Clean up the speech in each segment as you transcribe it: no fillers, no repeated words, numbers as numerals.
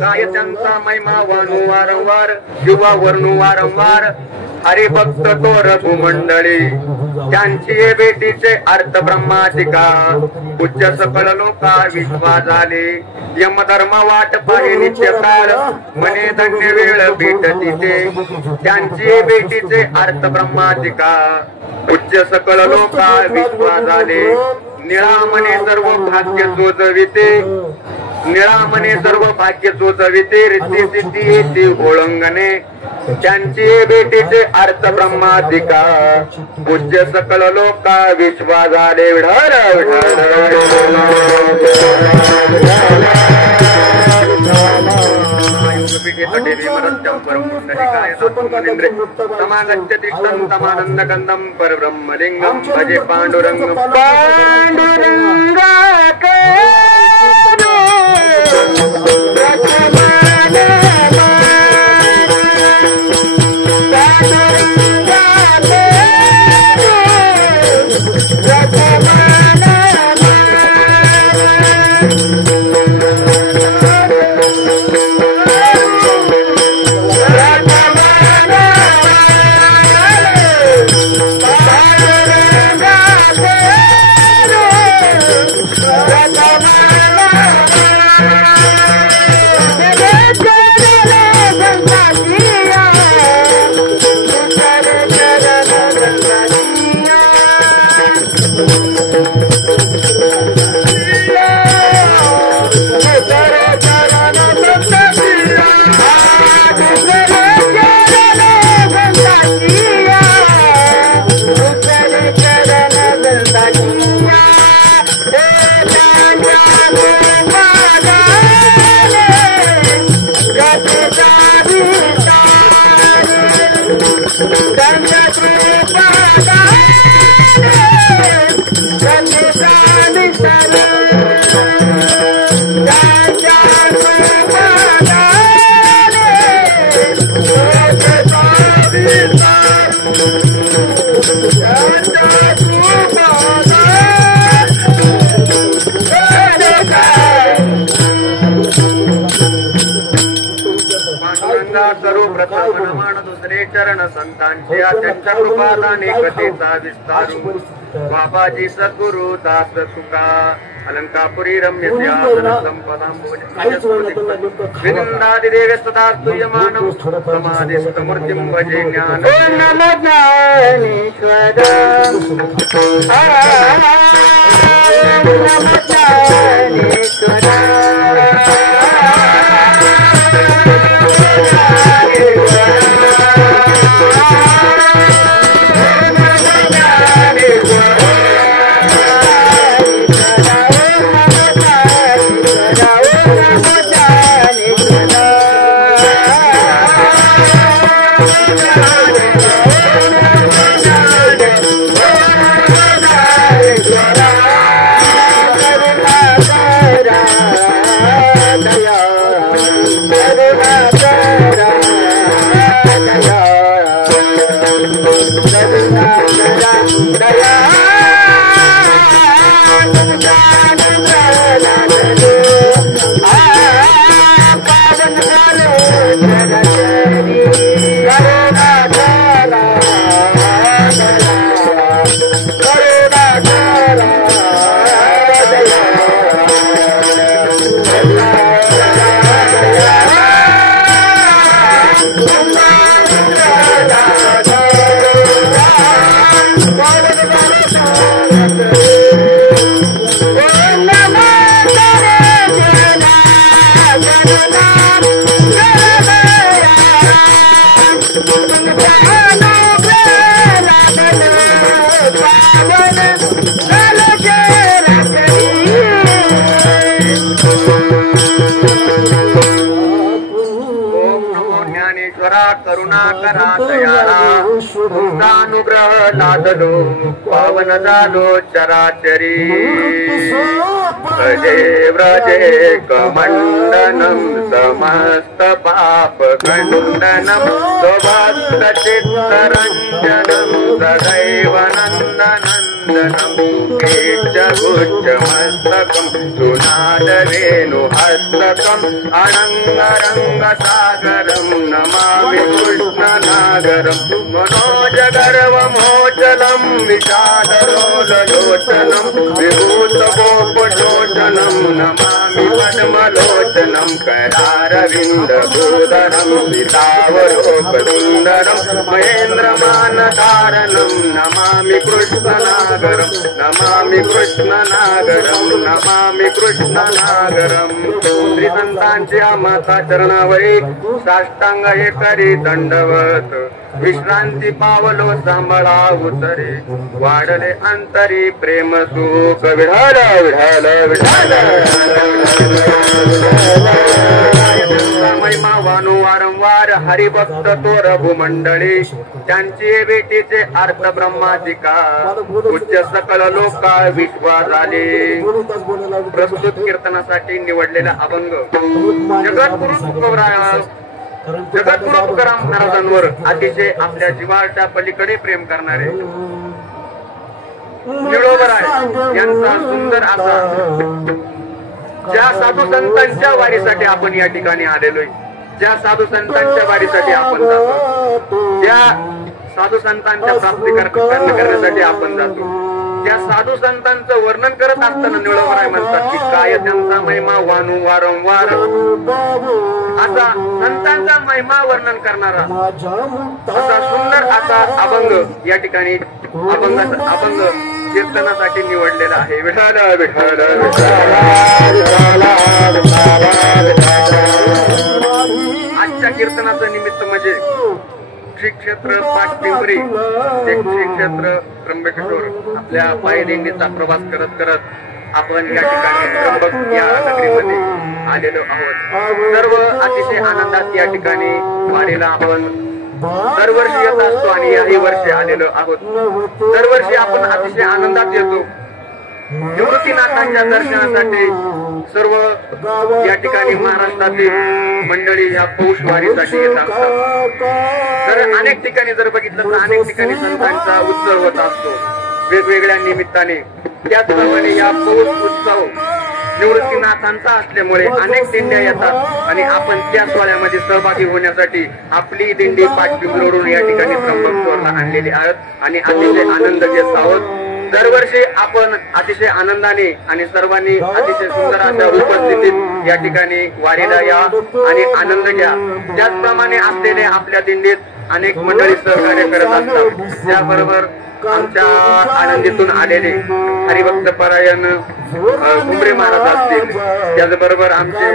गायत्यांचा महिमा वाणू वारंवार युवा वर्णू वारंवार हरिभक्त तो रघुमंडळी त्यांची भेटीचे अर्थ ब्रह्मातिका उच्च सकल लोका विश्वास झाले यमधर्म वाट पाहे नित्यकाळ मने धन्य वेळ भेट तिथे त्यांची भेटीचे अर्थ ब्रह्मातिका उच्च सकल लोका विश्वास झाले निळामने सर्व भाग्य जोजविते निळामने सर्व भाग्य जोजविते रिद्धी सिद्धी येते ओळंगणे त्यांची भेटीचे अर्थ ब्रह्मातिका पूज्य सकल लोका विश्वास झाले समागत्यतिष्ठन्तमानन्दकन्दं परब्रह्मलिङ्गं भजे पाण्डुरङ्गं पाण्डुरङ्ग सर्वप्रथम दुसरे चरण संतांच्या त्यांच्या कृपादाने कथेचा विस्तारू बाबाजी सद्गुरु दास सुका अलंकापुरी रम्य विनंदादि देवे सदा स्तूयमानं समाधिस्थ मूर्तिं भजे ज्ञान नमो ज्ञानेश्वर नमो ज्ञानेश्वर करुणाकरा दयाळा अनुग्रह लादलो पावन झालो चराचरी व्रजे व्रजे कमंडनं समस्त पाप खंडनं स्वभक्त चित्तरंजनं सदैव नन्दनन्दनं केशगुच्छमस्तकं सुनादवेणुहस्तकम् अनङ्गरङ्गसागरं नमामि कृष्णनागरं मनोजगर्वमोचनं विषादरोललोचनं विभूतगोपशोचनं नमामि पद्मलोचनं करारविन्दभूधरं सीतावलोकसुन्दरं महेन्द्रमानधारणं नमामि कृष्णनागरं नमामि कृष्णनागरं नमामि कृष्णनागरं श्री संतांच्या माता चरणावरी साष्टांग हे करी दंडवत विश्रांती पावलो सांभाळा उतरी वाढले अंतरी प्रेम सुख विढाल विढाल विढाल महिमा वाणू वारंवार हरिभक्त तो रघुमंडळी त्यांची भेटीचे अर्थ ब्रह्माधिका उच्च सकल लोका विश्वास झाले प्रस्तुत कीर्तनासाठी निवडलेला अभंग जगद्गुरु तुकाराम महाराजांवर अतिशय आपल्या जीवाच्या पलीकडे प्रेम करणारे निळोबराय यांचा सुंदर असा ज्या साधू संतांच्या वारीसाठी आपण या ठिकाणी आलेलोय ज्या साधू संतांच्या वारीसाठी आपण जातो त्या साधू संतांच्या प्राप्ती करण्यासाठी आपण जातो त्या साधू संतांचं वर्णन करत असताना निळोबराय म्हणतात की काय त्यांचा महिमा वाणू वारंवार असा संतांचा महिमा वर्णन करणारा असा सुंदर असा अभंग या ठिकाणी अभंग कीर्तनासाठी निवडलेला आहे विठाल विठाल आजच्या कीर्तनाचं निमित्त म्हणजे श्री क्षेत्र पाटपिंपरी श्री क्षेत्र त्र्यंबकेश्वर आपल्या पायदिंडीचा प्रवास करत करत आपण या ठिकाणी त्र्यंबक या नगरीमध्ये आलेलो आहोत सर्व अतिशय आनंदात या ठिकाणी वारीला आपण दरवर्षी येत असतो आणि याही वर्षी आलेलो आहोत दरवर्षी आपण अतिशय आनंदात येतो निवृत्तीनाथांच्या दर्शनासाठी सर्व या ठिकाणी महाराष्ट्रातील मंडळी या पौष वारीसाठी येत असतात तर अनेक ठिकाणी जर बघितलं तर अनेक ठिकाणी संतांचा उत्सव होत असतो वेगवेगळ्या निमित्ताने त्याचप्रमाणे या पौष उत्सव निवृत्तीनाथांचा असल्यामुळे अनेक दिंड्या येतात आणि आपण त्या सोहळ्यामध्ये सहभागी होण्यासाठी आपली दिंडी पाटपिंपरीवरून या ठिकाणी त्र्यंबकेश्वरला आणलेली आहोत आणि अतिशय आनंद घेत आहोत दरवर्षी आपण अतिशय आनंदाने आणि सर्वांनी अतिशय सुंदर अशा उपस्थितीत या ठिकाणी वारीला या आणि आनंद घ्या. त्याचप्रमाणे असलेले आपल्या दिंडीत अनेक मंडळी सहकार्य करत असतात. त्याबरोबर आमच्या आनंदीतून आलेले हरिभक्त परायण कुंभरे महाराज असतील, त्याचबरोबर आमचे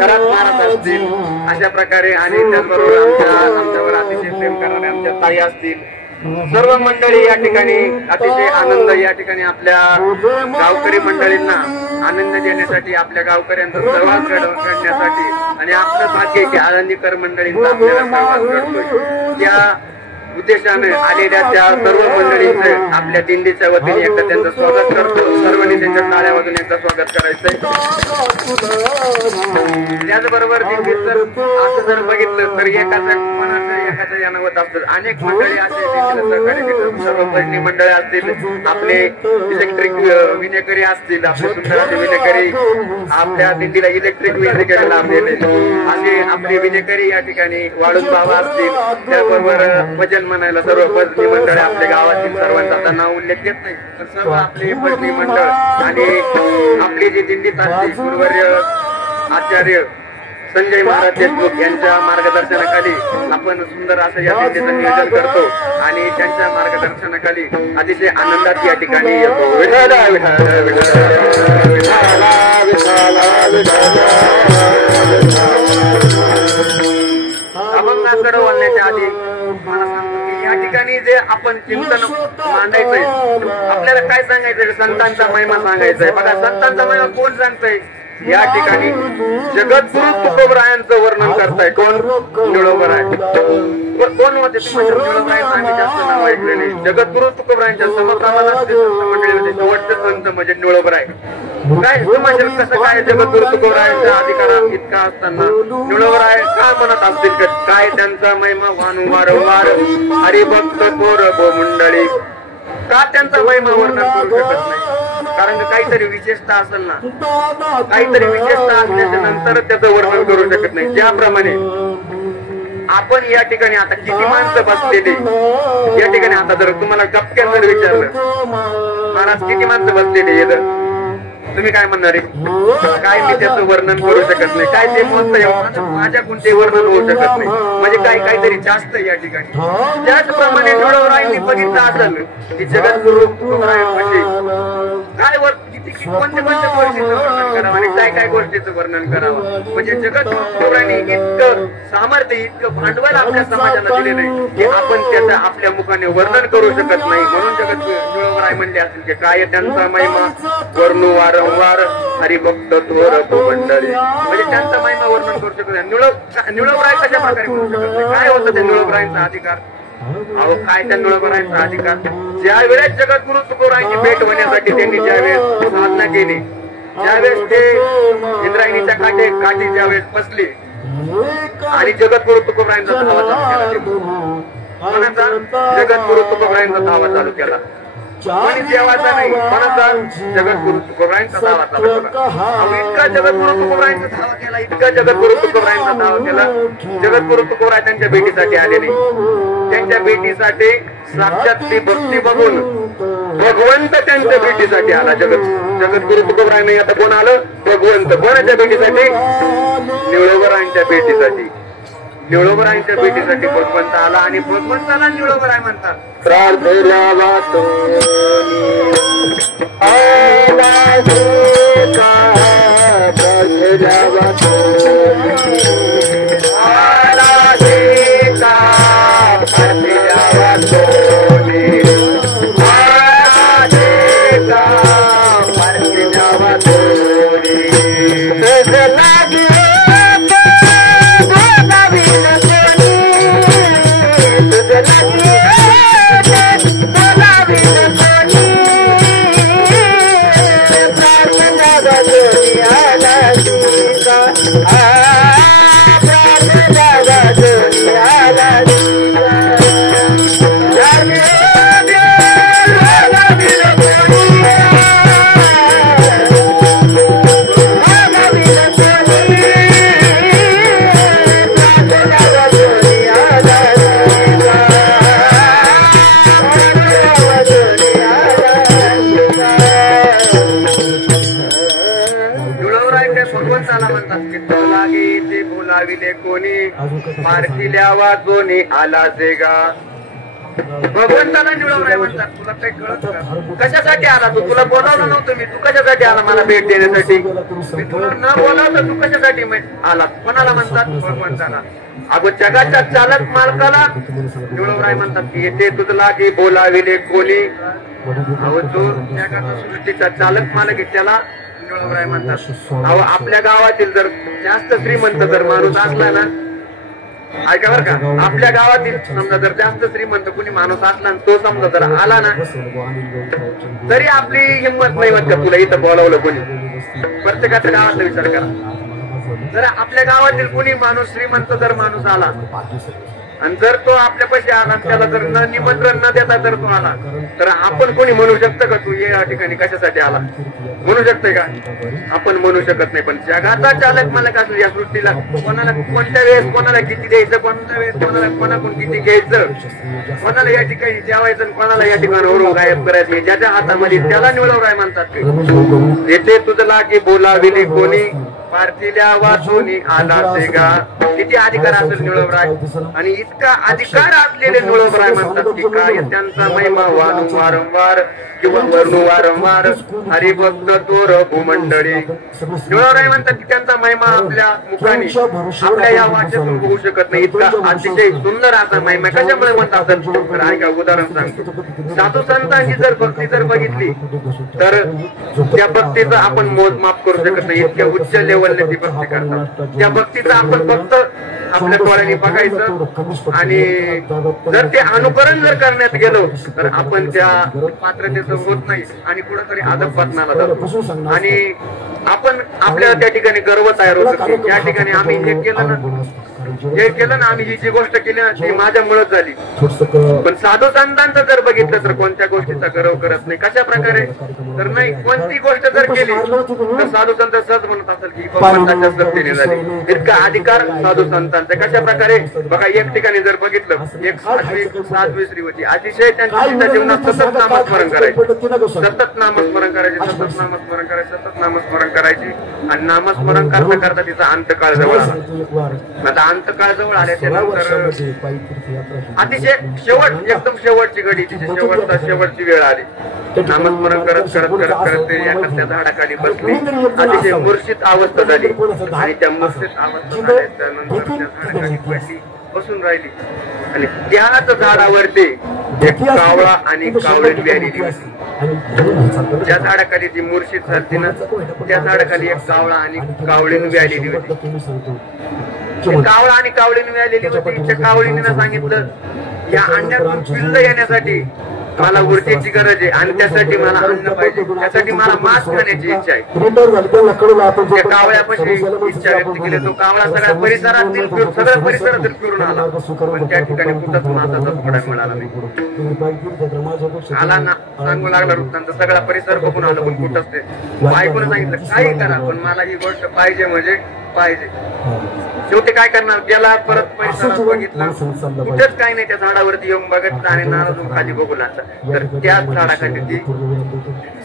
खरात महाराज असतील, अशा प्रकारे आणि त्याचबरोबर आमच्यावर अतिशय प्रेम करणारे आमच्या ताई असतील, सर्व मंडळी या ठिकाणी अतिशय आनंद या ठिकाणी आपल्या गावकरी मंडळींना आनंद देण्यासाठी, आपल्या गावकऱ्यांचा सहवास घडण्यासाठी आणि आपलं भाग्य की आनंदीकर मंडळींचा आपल्याला सहवास घडतोय त्या उद्देशाने आलेल्या त्या सर्व मंडळींचे आपल्या दिंडीच्या वतीने एकदा त्यांचं स्वागत करतो. सर्वांनी त्यांच्या टाळ्या वाजून एकदा स्वागत करायचंय. त्याचबरोबर दिंडीत असं जर बघितलं तर एकाच्या मनाचं एकाच्या यानं होत असतं. अनेक मंडळी असे दिंडीला सहकार्य करतात. सर्व भजनी मंडळी असतील, आपले इलेक्ट्रिक विनेकरी असतील, आपले सुंदर विनेकरी, आपल्या दिंडीला इलेक्ट्रिक विनेकरी लाभलेले असे आपले विनेकरी या ठिकाणी वाळून बाबा असतील, त्याबरोबर भजन म्हणायला सर्व भजनी मंडळ आपल्या गावातील सर्वांचा आता नाव उल्लेख देत नाही, तर सर्व आपले भजनी मंडळ आणि आपली जी दिंडीत असते गुरुवर्य आचार्य संजय महाराज देशमुख यांच्या मार्गदर्शनाखाली आपण सुंदर असं या दिंडीचं नियोजन करतो आणि त्यांच्या मार्गदर्शनाखाली अतिशय आनंदात या ठिकाणी येतो. अभंगाकडे वळण्याच्या आधी मला सांगतो की या ठिकाणी जे आपण चिंतन मांडायचंय, आपल्याला काय सांगायचंय, संतांचा महिमा सांगायचाय. बघा, संतांचा महिमा कोण सांगतय? या ठिकाणी जगद्गुरु तुकोबरायांचं वर्णन करताय. कोण? निळोबराय. कोण होते निळोबराय? आम्ही जास्त नाव ऐकलेले. जगद्गुरु तुकोबरायांच्या समप्रमाणात मंडळी होते. शेवटचे संत म्हणजे निळोबराय. काय तुम्हाला कसं काय जगद्गुरु तुकोबरायांचा अधिकार इतका असताना निळोबराय काय म्हणत असतील? काय त्यांचा महिमा वारंवार हरिभक्त थोर मंडळी का त्यांचा महिमा वर्णन करू शकत नाही? कारण काहीतरी विशेषता असेल ना, काहीतरी विशेषता असल्याच्या नंतर त्याचं वर्णन करू शकत नाही. ज्याप्रमाणे आपण या ठिकाणी आता किती माणसं बसलेली, या ठिकाणी आता जर तुम्हाला गपक्यात जर विचारलं महाराज किती माणसं बसलेली येतं, तुम्ही काय म्हणणार आहे? काय मी त्याचं वर्णन करू शकत नाही. काय ते मोजता माझ्याकडून ते वर्णन होऊ शकत नाही. म्हणजे काहीतरी जास्त या ठिकाणी. त्याचप्रमाणे निळोबरायांनी बघितलं असेल की जगद्गुरु तुकोबरायांपाशी काय कोणत्या गोष्टीचं वर्णन करावं आणि काय गोष्टीचं वर्णन करावं. म्हणजे जगद्गुरु तुकोबरायांनी इतकं सामर्थ्य, इतकं भांडवल आपल्या समाजाला दिले नाही की आपण त्याचं आपल्या मुखाने वर्णन करू शकत नाही. म्हणून निळोबराय म्हणले असेल की काय त्यांचा महिमा वर्णू वारंवार हरिभक्त थोर मंडळी. म्हणजे त्यांचा महिमा वर्णन करू शकत नाही. निळोबराय कशा प्रकारे करू शकत नाही? काय होतं त्या निळोबरायांचा अधिकार? अहो, काय त्या निळोबरायांचा अधिकार? ज्या वेळेस जगद्गुरु तुकोबरायांची भेट होण्यासाठी त्यांनी ज्यावेळेस साधना केली, ज्यावेळेस ते इंद्रायणीच्या काठी ज्यावेळेस बसले आणि जगद्गुरु तुकोबरायांचा धावा चालू केला, जगद्गुरु तुकोबरायांचा धावा चालू केला. कोणी देवाचा नाही, कोणाचा? जगद्गुरु तुकोबरायांचा धावा चालू केला. इतका जगद्गुरु तुकोबरायांचा धावा केला, इतका जगद्गुरु तुकोबरायांचा धावा केला. जगद्गुरु तुकोबराय त्यांच्या भेटीसाठी आले नाही. त्यांच्या भेटीसाठी साक्षात ती भक्ती बघून भगवंत त्यांच्या भेटीसाठी आला. जगद्गुरु तुकोबराय नाही, आता कोण आलं? भगवंत. कोणाच्या भेटीसाठी? निळोबरायांच्या भेटीसाठी. निळोबरायांच्या भेटीसाठी भगवंत आला आणि भगवंताला निळोबराय म्हणतात. कोणी पारखिल्या वाजोनी आला जेगा. भगवंताला निवडवराय म्हणतात. तुला काही कळत का? कशासाठी आला तू? तुला बोलावलं नव्हतं मी. तू कशासाठी आला मला भेट देण्यासाठी? मी तुला न बोलावलं तू कशासाठी आला? कोणाला म्हणतात? भगवंताला. अगो जगाच्या चालक मालकाला निवडवराय म्हणतात की येते तुझला की बोलाविले कोणी. अहो जो जगाचा सृष्टीचा चालक मालक आहे त्याला निवडवराय म्हणतात. अहो आपल्या गावातील जर जास्त श्रीमंत जर माणूस असला ना, ऐका बर का, आपल्या गावातील समजा जर जास्त श्रीमंत कुणी माणूस असला तो समजा जर आला ना तरी आपली हिंमत नाही होत का तुला इथं बोलावलं कोणी. प्रत्येकाच्या गावाचा विचार करा. जर आपल्या गावातील कुणी माणूस श्रीमंत जर माणूस आला आणि जर तो आपल्या पैसे आला त्याला जर न निमंत्रण न देता जर तो आला तर आपण कोणी म्हणू शकतं का तू या ठिकाणी कशासाठी आला? म्हणू शकतोय का? आपण म्हणू शकत नाही. पण जगाचा चालक मालक असतो या सृष्टीला कोणाला कोणत्या वेळेस कोणाला किती द्यायचं, कोणत्या वेळेस कोणाला कोणाकडून किती घ्यायचं, कोणाला या ठिकाणी जेवायचं, कोणाला या ठिकाणावरून गायब करायचं ज्याच्या हातामध्ये त्याला निवडवराय म्हणतात. येथे तुझला की बोलाविले कोणी पारखिल्या वाजोनी आला जेगा. किती अधिकार असेल निवडवराय. आणि इतका अधिकार असलेले निवडवराय म्हणतात की काय त्यांचा महिमा वारंवार किंवा वर्णू वारंवार हरिभक्त तोर भूमंडळी. निवडवराय म्हणतात की त्यांचा महिमा आपल्या मुखाने आपल्या या वाचेतून होऊ शकत नाही. इतका अतिशय सुंदर असा महिमा. कशामुळे म्हणतात तर ऐका उदाहरण सांगतो. साधू संतांची जर भक्ती जर बघितली तर त्या भक्तीचं आपण मोजमाप करू शकत नाही. इतक्या उच्च लेवलने ती भक्ती करतात. त्या भक्तीचं आपण फक्त आपल्या डोळ्यांनी बघायचं आणि जर ते अनुकरण जर करण्यात गेलो तर आपण त्या पात्रतेचं होत नाही आणि कुठेतरी अधपतनाला जातो आणि आपण आपल्या त्या ठिकाणी गर्व तयार होतो. त्या ठिकाणी आम्ही हे केलं ना आम्ही ही जी गोष्ट केली ना ती माझ्यामुळेच झाली. पण साधू संतांचं जर बघितलं तर कोणत्या गोष्टीचा गर्व करत नाही. कशा प्रकारे तर नाही कोणती गोष्ट जर केली तर साधू संत सहज म्हणत असेल की भगवंताच्या सत्तेने झाली. इतका अधिकार साधू संतांचा. कशा प्रकारे बघा एक ठिकाणी जर बघितलं एक साध्वी स्त्री होती. अतिशय त्यांच्या जीवनात सतत नामस्मरण करायचे, सतत नामस्मरण करायचे, सतत नामस्मरण करायचे, सतत नामस्मरण करायचे आणि नामस्मरण करता करता तिचा अंतकाळ जवळ आला. आता अंतकाळ जवळ आल्याच्या नंतर अतिशय शेवट एकदम शेवटची घडी तिची शेवटची वेळ आली. नामस्मरण करत करत करत करत ते एखाद्या झाडाखाली बसली. अतिशय मूर्छित अवस्था झाली आणि त्या मूर्छित अवस्था झाल्यानंतर त्या झाडाखाली बसली बसून राहिली आणि त्याच झाडावरती एक कावळा आणि कावळीन आलेली होती. ज्या झाडाखाली ती मूर्छित झाली ना त्या झाडाखाली एक कावळा आणि कावळीन आलेली होती. कावळा आणि कावळीन आलेली होती. त्या कावळीने सांगितलं या अंड्यातून पिल्ल येण्यासाठी मला ऊर्जेची गरज आहे आणि त्यासाठी मला अन्न पाहिजे, त्यासाठी मला मांस खाण्याची इच्छा आहे. त्या कावळ्यापाशी इच्छा व्यक्त केली. तो कावळा सगळ्या परिसरातील फिरून आला पण त्या ठिकाणी कुठंच मांसाचा तुकडा मिळाला नाही. आला ना सांगू लागला वृत्तांत सगळा परिसर बघून आलं पण कुठंच ते. बायकोने सांगितलं काही करा पण मला ही गोष्ट पाहिजे म्हणजे पाहिजे. शेवटी काय करणार गेला परत परिसरात बघितलं कुठेच काही नाही. त्या झाडावरती येऊन बघितलं आणि नाराज होऊन खाली बघू लागला तर त्याच झाडाखाली ती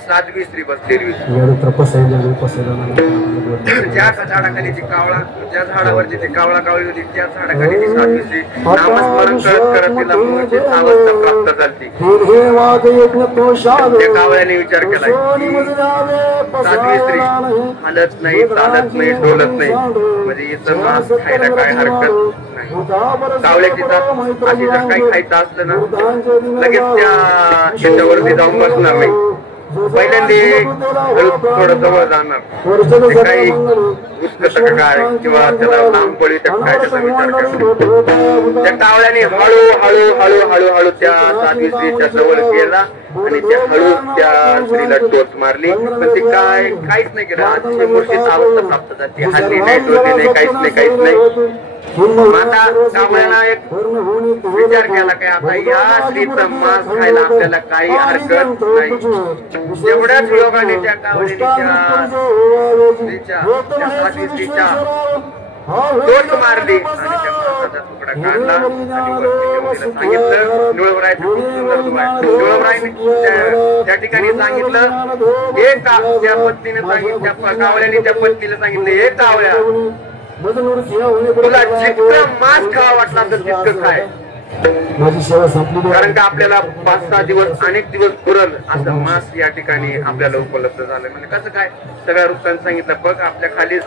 साध्वी स्त्री बसलेली ज्या झाडाखाली ती कावळा ज्या झाडावरती ती कावळा कावळी होती त्या झाडाखाली ती साध्वी स्त्री नामस्मरण करत करत तिला मूर्छित अवस्था प्राप्त झाली. त्या कावळ्याने विचार केला की साध्वी स्त्री हलत नाही चालत नाही डोलत नाही म्हणजे इथं मांस खायला काय हरकत नाही. कावळ्याची अशी जर काही खायचं असलं ना लगेच त्याच्यावरती जाऊन बसणार नाही. पहिल्यांदा थोडं जवळ जाणार काही उस्कत काय किंवा त्याला लांब पळी काय त्याचा विचार करतो. त्या कावळ्याने हळू त्या साध्वी स्त्रीच्या जवळ गेला आणि त्या हळू त्या स्त्रीला टोच मारली पण ती काहीच नाही केलं. अतिशय मूर्छित अवस्था प्राप्त झाली. हल्ली नाही डोलली नाही काहीच नाही. आता कावळ्यानं एक विचार केला की आता या स्त्रीचं मांस खायला आपल्याला काही हरकत नाही. एवढ्याच योगाने त्या कावळीने त्या साध्वी स्त्रीच्या टोच मारली आणि त्या मांसाचा तुकडा काढला आणि सांगितलं निवडवरायचं खूप सुंदर तू आहे. निवडवरायने त्या ठिकाणी सांगितलं हे का त्या पत्नीने सांगितलं त्या कावळ्याने त्या पत्नीला सांगितलं हे कावळ्या तुला जितकं मांस खावा वाटला तर तितकं खाय, माझी सेवा संपली. कारण का आपल्याला 5-6 दिवस अनेक दिवस पुरल असं मांस या ठिकाणी आपल्याला उपलब्ध झालं. म्हणजे कसं काय, सगळ्या वृत्तांत सांगितलं बघ आपल्या खालीच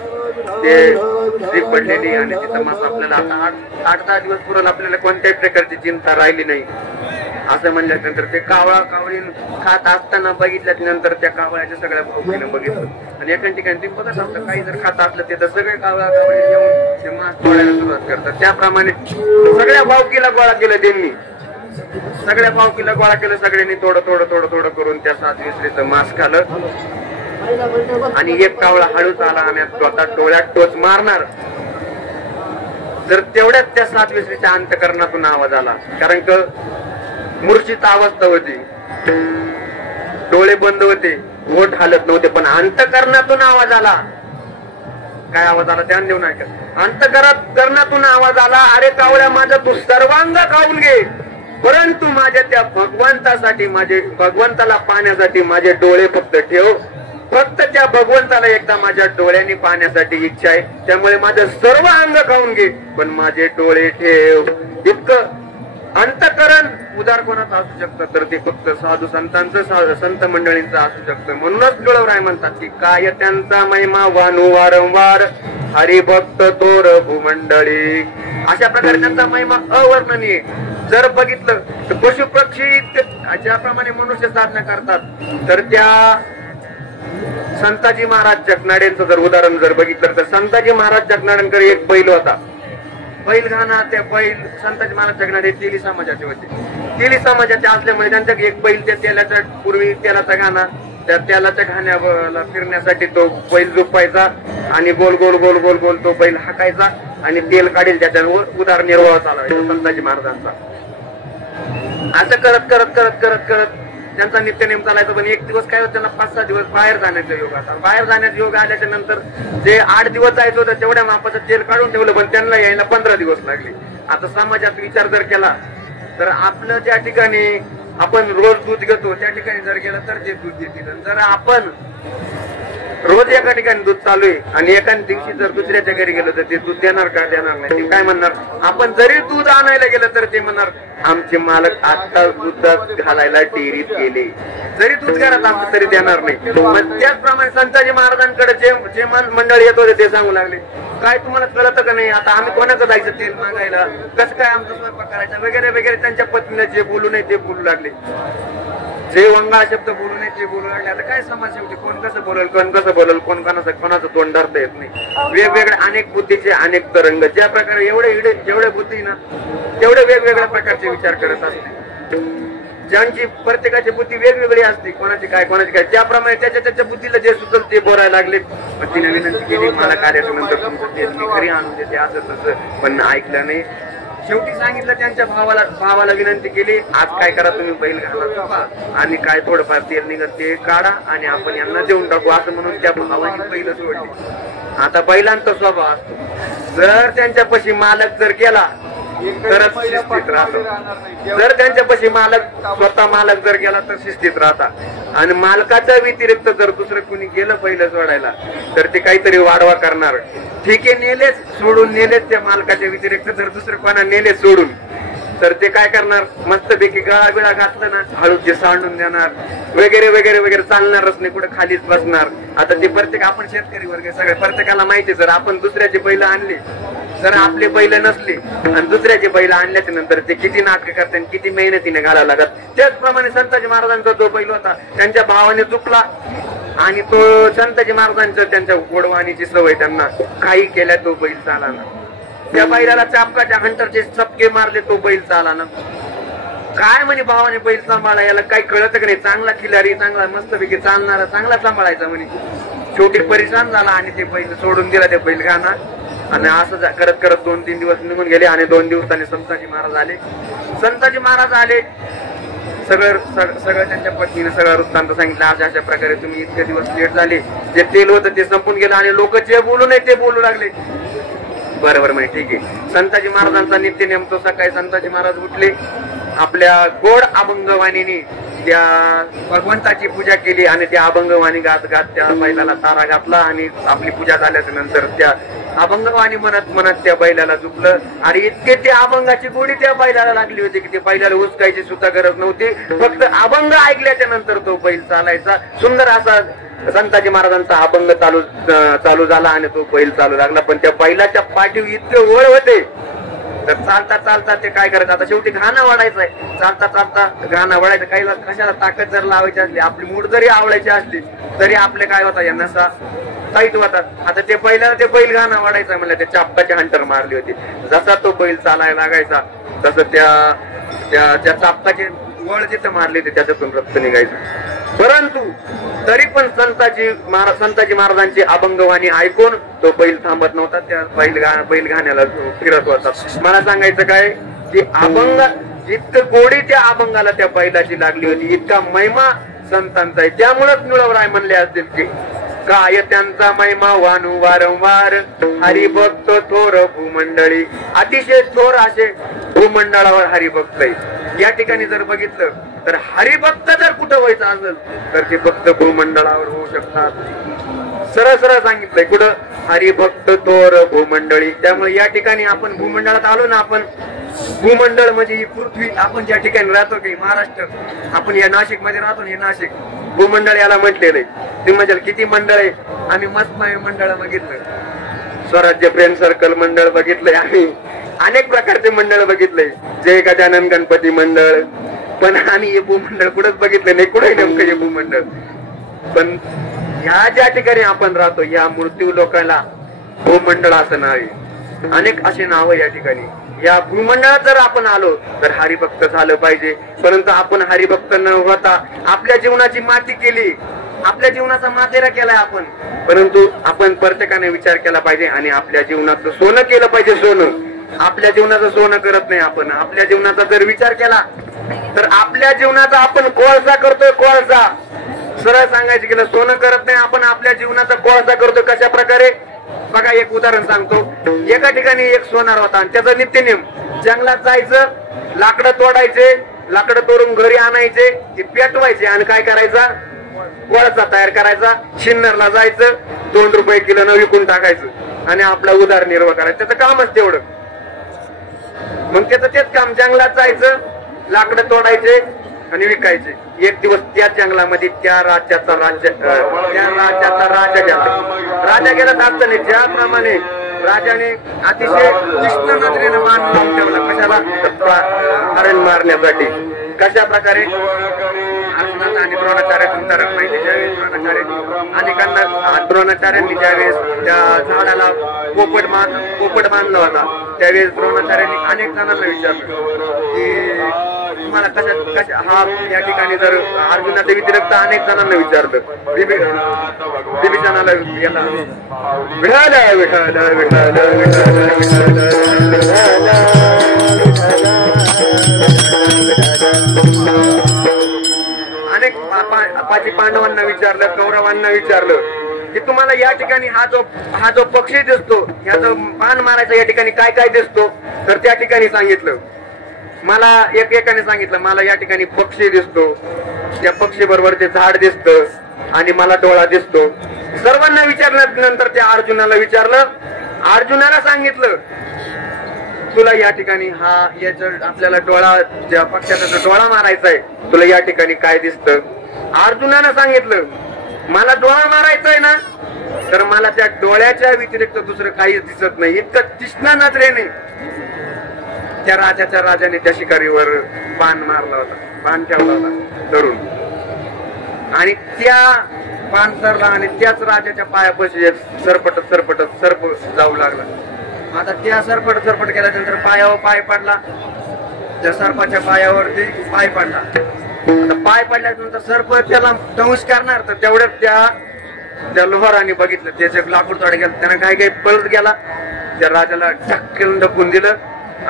ते स्लीप पडलेली आणि तिथं मांस आपल्याला आता 8-10 दिवस पुरल, आपल्याला कोणत्याही प्रकारची चिंता राहिली नाही. असं म्हणल्यानंतर ते कावळी खात असताना बघितल्यानंतर त्या कावळ्याच्या सगळ्या भावकीनं बघितलं आणि एका ठिकाणी ते बघत असतं काही जर खात असलं ते तर सगळे कावळी येऊन ते मांस तोडायला सुरुवात करतात. त्याप्रमाणे सगळ्या भावकीला गोळा केलं त्यांनी, सगळ्या भावकीला गोळा केलं, सगळ्यांनी थोडं करून त्या 7 विसरीचं मांस खाल्लं. आणि एक कावळा हळूच आला आणि स्वतः डोळ्यात टोच मारणार, तर तेवढ्यात त्या 7 विसरीच्या अंतकरणातून आवाज आला. कारण क मूर्छित अवस्था होती, डोळे बंद होते, ओठ हालत नव्हते, पण अंतकरणातून आवाज आला. काय आवाज आला ध्यान देऊ नका. अंतकरणातून आवाज आला, अरे कावळ्या माझा तू सर्वांग खाऊन घे, परंतु माझ्या त्या भगवंतासाठी, माझे भगवंताला पाहण्यासाठी माझे डोळे फक्त ठेव. फक्त त्या भगवंताला एकदा माझ्या डोळ्यांनी पाहण्यासाठी इच्छा आहे, त्यामुळे माझं सर्व अंग खाऊन घे पण माझे डोळे ठेव. इतकं अंतकरण उदार कोणाचं असू शकतं तर ते फक्त साधू संतांचं, संत मंडळींचं असू शकतं. म्हणूनच जुळवराय म्हणतात की काय त्यांचा महिमा वानू वारंवार, हरिभक्त तोर भूमंडळी. अशा प्रकारे त्यांचा महिमा अवर्णनीय. जर बघितलं तर पशु पक्षी ज्याप्रमाणे मनुष्य साधना करतात, तर त्या संताजी महाराज जगनाडेंचं जर उदाहरण जर बघितलं तर संताजी महाराज जगनाडेंकडे एक बैल होता. बैल घाणा, त्या बैल संताजी महाराज जगनाडे तेली समाजाचे होते. तेली समाजाचे असल्यामुळे त्यांच्या एक बैल त्या तेलाच्या पूर्वी तेलाचा घाणा, त्या तेलाच्या घाण्याला फिरण्यासाठी तो बैल झोपायचा आणि गोल गोल गोल गोल गोल तो बैल हाकायचा आणि तेल काढेल त्याच्यावर उदरनिर्वाह चालवायचा संताजी महाराजांचा. असं करत करत करत करत करत त्यांचा नित्यनेम चालायचा. पण एक दिवस काय होतं, त्यांना 5-6 दिवस बाहेर जाण्याचा योग आता. बाहेर जाण्याचा योग आल्याच्या नंतर जे 8 दिवस जायचं होतं तेवढ्या मापाचं तेल काढून ठेवलं, पण त्यांना यायला 15 दिवस लागले. आता समाजात विचार जर केला तर आपलं ज्या ठिकाणी आपण रोज दूध घेतो त्या ठिकाणी जर गेलं तर ते दूध देतील. जर आपण रोज एका ठिकाणी दूध चालू आहे आणि एका दिवशी जर दुसऱ्याच्या घरी गेलो तर ते दूध देणार का, देणार नाही. ते काय म्हणणार, आपण जरी दूध आणायला गेलं तर ते म्हणणार आमचे मालक आता दूध घालायला डेअरीत गेले, जरी दूध घरात आमचं तरी देणार नाही. त्याचप्रमाणे संताजी महाराजांकडे जे मंडळ येत होते ते सांगू लागले, काय तुम्हाला कळत का नाही, आता आम्ही कोणाचं जायचं तेल मागायला, कसं काय आमचा स्वयंपाक करायचा वगैरे वगैरे. त्यांच्या पत्नीला जे बोलू नये ते बोलू लागले, जे वंगाळ शब्द बोलू नये ते बोलू लागले. आता काय समाज शेवटी कोण कसं बोलल, कोण कसं बोलल, कोणाचं तोंड धरता येत नाही. वेगवेगळे अनेक बुद्धीचे अनेक तरंग, ज्या प्रकारे जेवढे बुद्धी ना तेवढे वेगवेगळ्या प्रकारचे विचार करत असते. ज्यांची प्रत्येकाची बुद्धी वेगवेगळी असते, कोणाची काय त्याप्रमाणे त्याच्या बुद्धीला जे सुचल ते बोलायला लागले. पण तिने विनंती केली मला कार्याच्या नंतर तुमचं तेल मी घरी आणून देते असं तसं, पण ऐकलं नाही. शेवटी सांगितलं त्यांच्या भावाला विनंती केली, आज काय करा तुम्ही बैल घाला आणि काय थोडंफार तेल निघत ते काढा आणि आपण यांना देऊन टाकू असं म्हणून त्या भावाने बैल सोडली. आता बैलांचा स्वभाव असतो, जर त्यांच्यापाशी मालक जर गेला तरच शिस्तीत राहतात, जर त्यांच्यापाशी स्वतः मालक जर गेला तर शिस्तीत राहतात. आणि मालकाच्या व्यतिरिक्त जर दुसरं कुणी गेलं पहिलं सोडायला तर ते काहीतरी वाढवा करणार. ठीक आहे, नेलेच सोडून नेलेच, त्या मालकाच्या व्यतिरिक्त जर दुसरं कोणा नेले सोडून तर ते काय करणार, मस्तपैकी गळा बिळा घातलं ना हळूच जे सांडून देणार वगैरे वगैरे वगैरे, चालणारच नाही, कुठे खालीच बसणार. आता ते आपण शेतकरी वर्ग सगळे प्रत्येकाला माहिती, जर आपण दुसऱ्याची बैल आणली, जर आपले बैल नसले आणि दुसऱ्याचे बैल आणल्याच्या नंतर ते किती नाटक करतात, किती मेहनतीने घालावं लागत. त्याचप्रमाणे संताजी महाराजांचा जो बैल होता त्यांच्या भावाने चुकला आणि तो संताजी महाराजांचं त्यांच्या गोडवाणीची सवय, त्यांना काही केल्या तो बैल चालाना. त्या बैलाला चापकाच्या हंटरचे चपके मारले, तो बैल चालाना. काय म्हणे भावाने बैल सांभाळा, याला काही कळत का नाही, चांगला खिलारी, चांगला मस्तपैकी चालणारा, चांगला सांभाळायचा म्हणे. शेवटी परेशान झाला आणि ते बैल सोडून दिला, ते बैल गाणा. आणि असं करत करत 2-3 दिवस निघून गेले आणि 2 दिवसांनी संताजी महाराज आले. सगळं त्यांच्या पत्नीने सगळं वृत्तांत सांगितलं, अशा प्रकारे तुम्ही इतके दिवस लेट झाले, जे तेल होतं ते संपून गेलं आणि लोक जे बोलू नये ते बोलू लागले. बरोबर म्हणजे ठीक आहे. संताजी महाराजांचा नित्य नेम तो, सकाळी संताजी महाराज उठले, आपल्या गोड अभंगवाणीने त्या भगवंताची पूजा केली आणि त्या अभंगवाणी गात गात त्या बैलाला तारा घातला आणि आपली पूजा झाल्याच्या नंतर त्या अभंगवाणी म्हणत म्हणत त्या बैलाला झुकलं आणि इतके त्या अभंगाची गोडी त्या बैलाला लागली होती की ते बैलाला उचकायची सुद्धा गरज नव्हती. फक्त अभंग ऐकल्याच्या नंतर तो बैल चालायचा. सुंदर असा संताजी महाराजांचा अभंग चालू झाला आणि तो बैल चालू लागला. पण त्या बैलाच्या पाठीवर इतके वळ होते तर चालता चालता ते काय करायचं, आता शेवटी घाणा वाढायचंय. चालता चालता घाणा वाढायचं. काही कशाला ताकद जर लावायची असली, आपली मूठ जरी आवडायची असली तरी आपले काय होता या नसा टाईट होतात. आता ते बैल घाणा वाढायचा म्हणलं ते चापकाची हंटर मारली होती. जसा तो बैल चालायला लागायचा तसं त्या चापकाची वळ जिथं मारली होती त्याच्यातून रक्त निघायचं. परंतु तरी पण संताजी महाराजांची अभंगवाणी ऐकून तो बैल थांबत नव्हता. त्या बैल घाण्याला फिरत होता. मला सांगायचं काय की अभंग इतकं गोडी त्या अभंगाला त्या बैलाची लागली होती, इतका महिमा संतांचा आहे. त्यामुळेच निळवराय म्हणले असतील की काय त्यांचा महिमा वानू वारंवार हरिभक्त थोर भूमंडळी. अतिशय थोर असे भूमंडळावर हरिभक्त आहे. या ठिकाणी जर बघितलं तर हरिभक्त जर कुठं व्हायचं असेल तर ते फक्त भूमंडळावर होऊ शकतात. सरळ सरळ सांगितलंय कुठं हरिभक्त थोर भूमंडळी. त्यामुळे या ठिकाणी आपण भूमंडळात आलो ना. आपण भूमंडळ म्हणजे ही पृथ्वी, आपण ज्या ठिकाणी राहतो की महाराष्ट्र, आपण या नाशिक मध्ये राहतो. हे नाशिक भूमंडळ याला म्हटलेलं आहे. ते म्हणजे किती मंडळ आहे. आम्ही मस्त मंडळ बघितलं, स्वराज्य फ्रेंड सर्कल मंडळ बघितलंय, आम्ही अनेक प्रकारचे मंडळ बघितलंय, जय गजानन गणपती मंडळ. पण आम्ही हे भूमंडळ कुठंच बघितलं नाही. कुठे नेमकं हे भूमंडळ. पण ह्या ज्या ठिकाणी आपण राहतो या मृत्यू लोकांना भूमंडळ असं नाव आहे. अनेक असे नाव या ठिकाणी. या भूमंडळात जर आपण आलो तर हरिभक्त झालं पाहिजे. परंतु आपण हरिभक्त न होता आपल्या जीवनाची माती केली, आपल्या जीवनाचा मातेरा केलाय आपण. परंतु आपण प्रत्येकाने विचार केला पाहिजे आणि आपल्या जीवनाचं सोनं केलं पाहिजे. सोनं आपल्या जीवनाचं सोनं करत नाही आपण. आपल्या जीवनाचा जर विचार केला तर आपल्या जीवनाचा आपण कोळसा करतोय. कोळसा सरळ सांगायचं गेलं सोनं करत नाही आपण, आपल्या जीवनाचा कोळसा करतोय. कशा प्रकारे बघा, एक उदाहरण सांगतो. एका ठिकाणी एक सोनार होता आणि त्याचा नित्यनेम जंगलात जायचं, लाकडं तोडायचे, लाकडं तोडून घरी आणायचे, ते पेटवायचे आणि काय करायचा कोळसा तयार करायचा. शिन्नरला जायचं, 2 रुपये किलो विकून टाकायचं आणि आपला उदरनिर्वाह करायचा. त्याचं कामच तेवढं. मग त्याचं तेच काम, जंगलात जायचं, लाकडं तोडायचे आणि विकायचे. एक दिवस त्या जंगलामध्ये त्या राज्याचा राजा गेला असताना ज्याप्रमाणे राजाने अतिशय तीक्ष्ण नजरेने मान लावून ठेवला. कशाला? हरण मारण्यासाठी. कशा प्रकारे? अर्जुनाचा आणि द्रोणाचार्यातून तारक माहिती. ज्यावेळेस द्रोणाचार्यांनी ज्यावेळेस त्या झाडाला पोपट बांधला होता त्यावेळेस द्रोणाचार्यांनी अनेक जणांना विचारलं की तुम्हाला कशा हा या ठिकाणी जर अर्जुनाच्या व्यतिरिक्त अनेक जणांना विचारलं. विभीषणाला याला विठाल विठाल विठाल अनेक पाची पांडवांना विचारलं, कौरवांना विचारलं की तुम्हाला या ठिकाणी हा जो पक्षी दिसतो, ह्याचं बाण मारायचा या ठिकाणी काय काय दिसतो. तर त्या ठिकाणी सांगितलं, मला एकाने सांगितलं मला या ठिकाणी पक्षी दिसतो, त्या पक्षी बरोबर ते झाड दिसतं आणि मला डोळा दिसतो. सर्वांना विचारल्यानंतर त्या अर्जुनाला विचारलं. अर्जुनाला सांगितलं तुला या ठिकाणी आपल्याला डोळा, ज्या पक्षाचा डोळा मारायचा आहे, तुला या ठिकाणी काय दिसतं. अर्जुनानं सांगितलं मला डोळा मारायचा आहे ना, तर मला त्या डोळ्याच्या व्यतिरिक्त दुसरं काही दिसत नाही. इतकं तीक्ष्ण नजरेने त्या राजाने त्या शिकारीवर बाण मारला होता, बाण ठेवला होता धरून. आणि त्या बाण सरला आणि त्याच राजाच्या पायापाशी सरपटत सर्प जाऊ लागला. आता त्या सरपट केल्यानंतर पायावर पाय पडला, त्या सर्पाच्या पायावरती पाय पडला. आता पाय पडल्यानंतर सर्प त्याला दंश करणार, तर तेवढ्यात त्या लोहाराने बघितलं, त्याचे लाकूड तोड गेलं. त्यानं काय पळत गेला, त्या राजाला टक्कन ढकून दिलं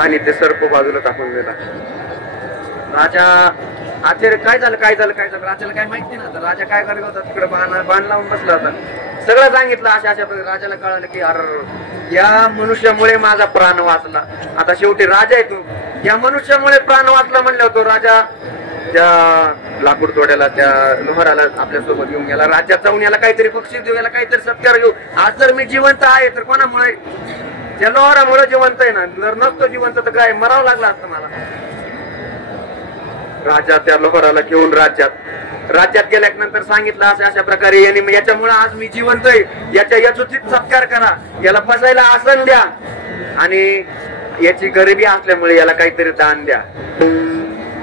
आणि ते सर्प बाजूला टाकून दिला. राजा आश्चर्य, काय झालं राजाला काय माहिती ना. राजा काय करत होता, तिकडे बाण लावून बसला होता. सगळं सांगितलं. अशा राजाला कळालं की अरे या मनुष्यामुळे माझा प्राण वाचला. आता शेवटी राजा आहे तू, या मनुष्यामुळे प्राण वाचला म्हणलं होतो. राजा त्या लाकूड तोड्याला, त्या लोहाराला आपल्यासोबत घेऊन गेला. राज्यात जाऊन याला काहीतरी बक्षीस देऊ, याला काहीतरी सत्कार घेऊ. आज जर मी जिवंत आहे तर कोणामुळे? त्या लोहारामुळे जिवंत आहे ना. जर नसतो जिवंत तर काय मरावं लागलं असतं मला. राजा त्या लोहाराला घेऊन राज्यात गेल्यानंतर सांगितलं असं अशा प्रकारे याच्यामुळे आज मी जिवंत आहे, याच्या यथोचित सत्कार करा, याला बसायला आसन द्या आणि याची गरिबी असल्यामुळे याला काहीतरी दान द्या.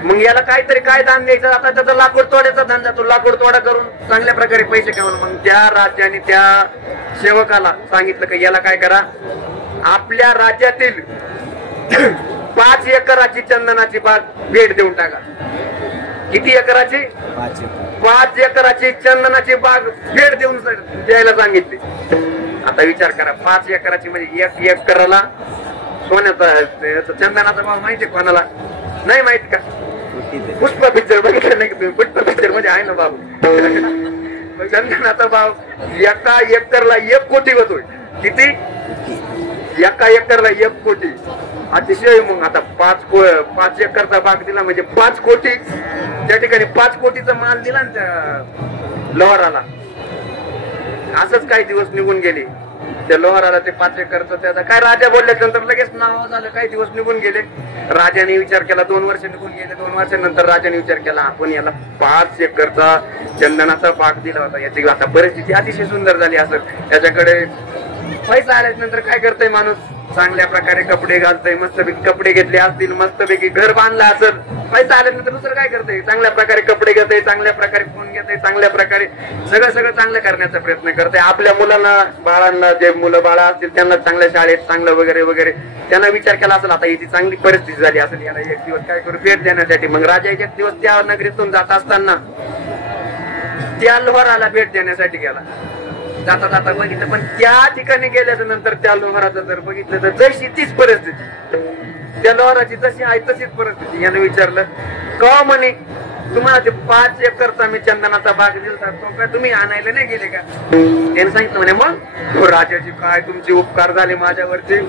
मग याला काहीतरी काय दान द्यायचं? आता त्याचा लाकूड तोड्याचा धंदा, तो लाकूड तोडा करून चांगल्या प्रकारे पैसे कमवून. मग त्या राज्याने त्या सेवकाला सांगितलं की याला काय करा, आपल्या राज्यातील 5 एकराची चंदनाची बाग भेट देऊन टाका. किती एकराची? 5 एकराची चंदनाची बाग भेट देऊन द्यायला सांगितली. आता विचार करा, 5 एकराची म्हणजे 1 एकराला सोन्याचा चंदनाचा भाव माहिती कोणाला? नाही माहित का? पुष्पा पिक्चर बघितलं नाही का? पुष्पा पिक्चर मध्ये आहे ना बाबू. चंदनाचा भाव 1 एकरला 1 कोटी होतोय. किती? 1 एकरला 1 कोटी. अतिशय. मग आता 5 एकरचा भाग दिला म्हणजे 5 कोटी. त्या ठिकाणी 5 कोटीचा माल दिला ना त्या लोहाराला. असंच काही दिवस निघून गेले. त्या लोहाराला ते 5 एकरचं त्याचा काय राजा बोलल्यानंतर लगेच नाव झालं. काही दिवस निघून गेले. राजाने विचार केला, 2 वर्ष निघून गेले. 2 वर्षानंतर राजाने विचार केला, आपण याला 5 एकरचा चंदनाचा बाग दिला होता, याची आता परिस्थिती अतिशय सुंदर झाली असेल, त्याच्याकडे पैसा आल्यानंतर काय करतोय माणूस? चांगल्या प्रकारे कपडे घालतोय, मस्तपैकी कपडे घेतले असतील, मस्तपैकी घर बांधलं असेल. पैसा आल्यानंतर दुसरं काय करतोय? चांगल्या प्रकारे कपडे घेतोय, चांगल्या प्रकारे फोन घेतोय, चांगल्या प्रकारे सगळं चांगलं करण्याचा प्रयत्न करतोय. आपल्या मुलांना, बाळांना, जे मुलं बाळा असतील त्यांना चांगल्या शाळेत चांगलं वगैरे त्यांना विचार केला असेल, आता याची चांगली परिस्थिती झाली असेल, याला एक दिवस काय करू भेट देण्यासाठी. मग राजा एक दिवस त्या नगरीतून जात असताना त्या लोहाराला भेट देण्यासाठी गेला. जाता बघितलं, पण त्या ठिकाणी गेल्याच्या नंतर त्या लोहाराचं जर बघितलं तर जशी तीच परिस्थिती, त्या लोहाराची जशी आहे तशीच परिस्थिती. याने विचारलं, का म्हणे तुम्हाला ते 5 एकरचा मी चंदनाचा बाग दिलता, तो काय तुम्ही आणायला नाही गेले का? त्याने सांगितलं म्हणे, मग राजाची काय तुमचे उपकार झाले माझ्यावरती.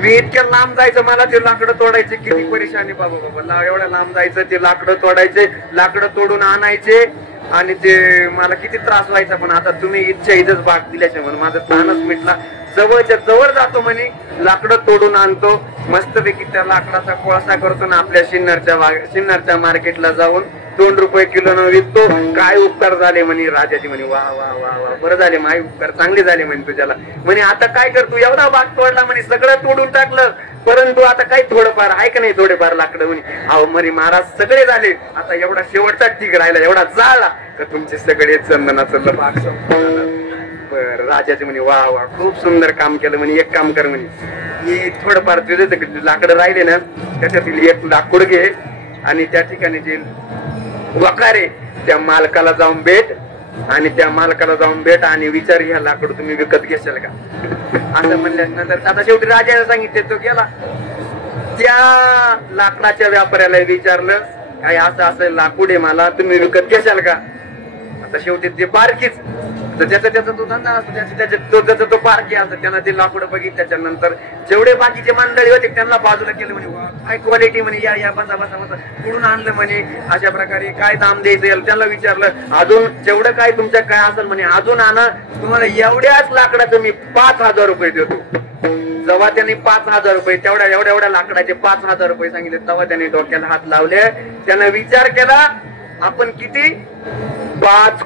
मी इतक्या लांब जायचं, मला ते लाकडं तोडायचे, किती परेशानी बाबा. एवढ्या लांब जायचं, ते लाकडं तोडायचे, लाकडं तोडून आणायचे आणि ते मला किती त्रास व्हायचा. पण आता तुम्ही इच्छा इथंच बाग दिल्याचे म्हणून माझा ताणच मिटला. जवळच्या जवळ जातो म्हणे, लाकडं तोडून आणतो, मस्तपैकी त्या लाकडाचा कोळसा करतो ना आपल्या सिन्नरच्या मार्केटला जाऊन 2 रुपये किलोनं विकतो. काय उपकार झाले म्हणे राजाची. म्हणे वा वा वा वा, बरं झाले माय, उपकार चांगले झाले म्हणे तुझ्याला. म्हणे आता काय करतो? एवढा बाग तोडला म्हणे, सगळं तोडून टाकलं, परंतु आता काही थोडंफार आहे का नाही? थोडेफार लाकडं म्हणे. अहो म्हणे महाराज सगळे झाले, आता एवढा शेवटचा ठीक राहिला, एवढा जाळला का तुमचे सगळे चंदनाचं बाग संपलं. बरं. राजाचे म्हणे वा वा, खूप सुंदर काम केलं म्हणे. एक काम कर म्हणे, ही थोडंफार तुझे लाकडं राहिले ना, त्याच्यातील 1 लाकूड घे आणि त्या ठिकाणी जे वकारे त्या मालकाला जाऊन भेट आणि विचार, ह्या लाकूड तुम्ही विकत घेशाल का? असं म्हणल्यानंतर आता शेवटी राजाला सांगितले, तो गेला त्या लाकडाच्या व्यापाऱ्याला विचारलं, काय असं लाकूड आहे, मला तुम्ही विकत घेशाल का? आता शेवटी ते बारकीच, ज्याचा तो धंदा असतो, त्याचा तो पारखी असतो, त्यांना ते लाकूड बघितलं. त्याच्यानंतर जेवढे बाकीचे मंडळी होते त्यांना बाजूला केलं. म्हणे काय क्वालिटी म्हणे, या बसा कुठून आणलं म्हणे, अशा प्रकारे काय दाम द्यायचं त्यांना विचारलं. अजून जेवढं काय तुमच्या काय असेल म्हणे अजून आणा, तुम्हाला एवढ्याच लाकडाचं मी 5,000 रुपये देतो. जेव्हा त्यांनी 5,000 रुपये, एवढ्या लाकडाचे 5,000 रुपये सांगितले, तेव्हा त्यांनी डोक्याला हात लावले. त्यानं विचार केला, आपण किती 5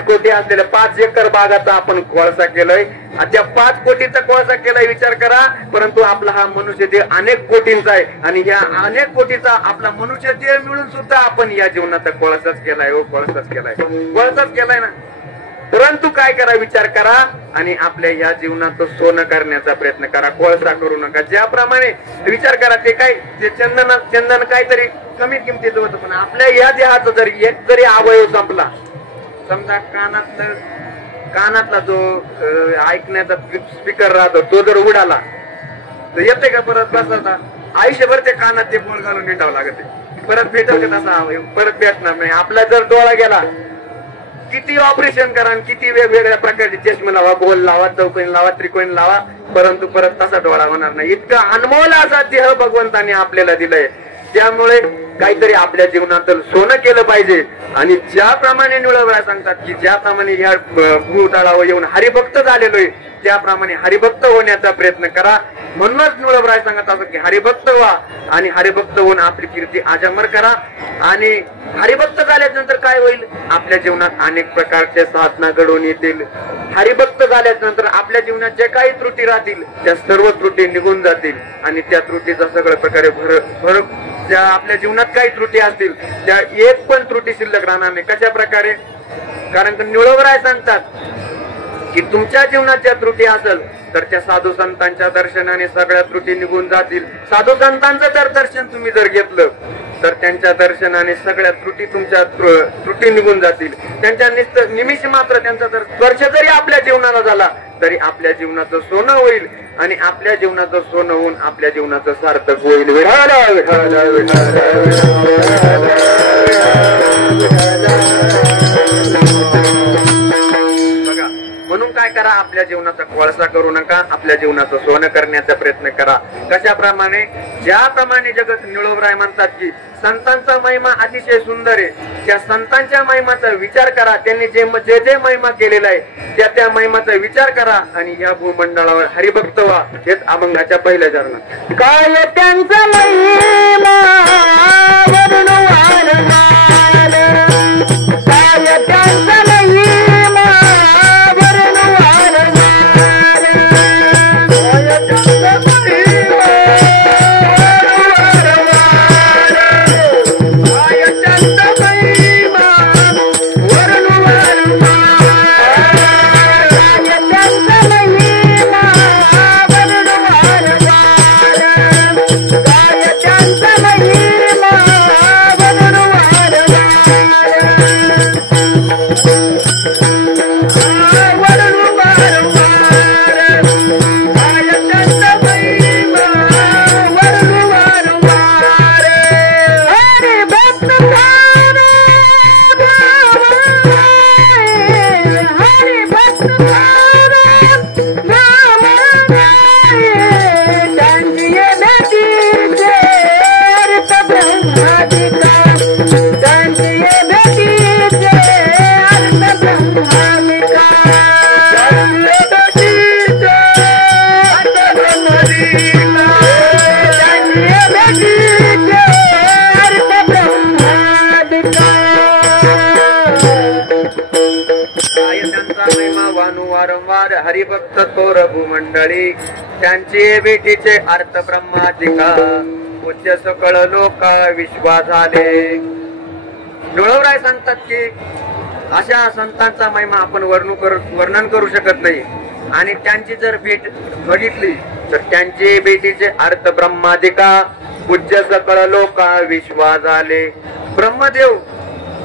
कोटी असलेल्या 5 एकर बागाचा आपण कोळसा केलाय. त्या 5 कोटीचा कोळसा केलाय, विचार करा. परंतु आपला हा मनुष्य देह अनेक कोटींचा आहे आणि या अनेक कोटीचा आपला मनुष्य देह मिळून सुद्धा आपण या जीवनाचा कोळसाच केलाय. कोळसाच केलाय ना. परंतु काय करा, विचार करा आणि आपल्या या जीवनाचं सोनं करण्याचा प्रयत्न करा, कोळसा करू नका. ज्याप्रमाणे विचार करा, ते काय ते चंदन काहीतरी कमी किमतीचं होतं, पण आपल्या या देहाचं जरी एक जरी अवयव संपला, समजा कानातला जो ऐकण्याचा स्पीकर राहतो तो जर उडाला तर येते का परत बसता? आयुष्यभर ते कानात ते बोल घालून नेटावं लागत, परत भेटल का तसा? परत भेटणार नाही. आपला जर डोळा गेला, किती ऑपरेशन करा, किती वेगवेगळ्या प्रकारचे चष्मे लावा, बोल लावा, चौकोनी लावा, त्रिकोणी लावा, परंतु परत तसा डोळा होणार नाही. इतका अनमोल असा देह भगवंताने आपल्याला दिलाय. त्यामुळे काहीतरी आपल्या जीवनातलं सोनं केलं पाहिजे. आणि ज्याप्रमाणे निळवराय सांगतात की ज्याप्रमाणे ह्या भूतळावर येऊन हरिभक्त झालेलो आहे त्याप्रमाणे हरिभक्त होण्याचा प्रयत्न करा. म्हणूनच निळवराय सांगत असं की हरिभक्त व्हा आणि हरिभक्त होऊन आपली कीर्ती अजरामर करा. आणि हरिभक्त झाल्यानंतर काय होईल, आपल्या जीवनात अनेक प्रकारच्या साधना घडून येतील. हरिभक्त झाल्यानंतर आपल्या जीवनात जे काही त्रुटी राहतील त्या सर्व त्रुटी निघून जातील आणि त्या त्रुटीचा सगळ्या प्रकारे भर ज्या आपल्या जीवनात काही त्रुटी असतील त्या एक पण त्रुटी शिल्लक राहणार नाही. कशा प्रकारे, कारण निळवराय सांगतात की तुमच्या जीवनात ज्या त्रुटी असेल तर त्या साधू संतांच्या दर्शनाने सगळ्या त्रुटी निघून जातील. साधू संतांचं जर दर्शन तुम्ही जर घेतलं तर त्यांच्या दर्शनाने सगळ्या त्रुटी तुमच्या त्रुटी निघून जातील. त्यांच्या निमिष मात्र त्यांचा जर स्पर्श जरी आपल्या जीवनाला झाला तरी आपल्या जीवनाचं सोनं होईल आणि आपल्या जीवनाचं सोनं होऊन आपल्या जीवनाचं सार्थक होईल. बघा, म्हणून काय करा, आपल्या जीवनाचा कोळसा करू नका, आपल्या जीवनाचं सोनं करण्याचा प्रयत्न करा. कशाप्रमाणे, ज्याप्रमाणे जगत निळवराय म्हणतात की संतांचा महिमा अतिशय सुंदर आहे, त्या संतांच्या महिमाचा विचार करा. त्यांनी जे जे महिमा केलेला आहे त्या महिमाचा विचार करा आणि या भूमंडळावर हरिभक्त व्हा. हेच अभंगाच्या पहिल्या चरणात. काय त्यांचा महिमा वर्णवार काय त्यांचा महिमा वारंवार हरिभक्त थोर भूमंडळी त्यांची भेटीचे अर्थ ब्रह्माधिका उच्च सकळ लोका विश्वा झाले. निळवराय सांगतात की अशा संतांचा महिमा आपण वर्णन करू शकत नाही आणि त्यांची जर भेट बघितली तर त्यांची भेटीचे अर्थ ब्रह्माधिका उच्च सकळ लोका विश्वा झाले. ब्रह्मदेव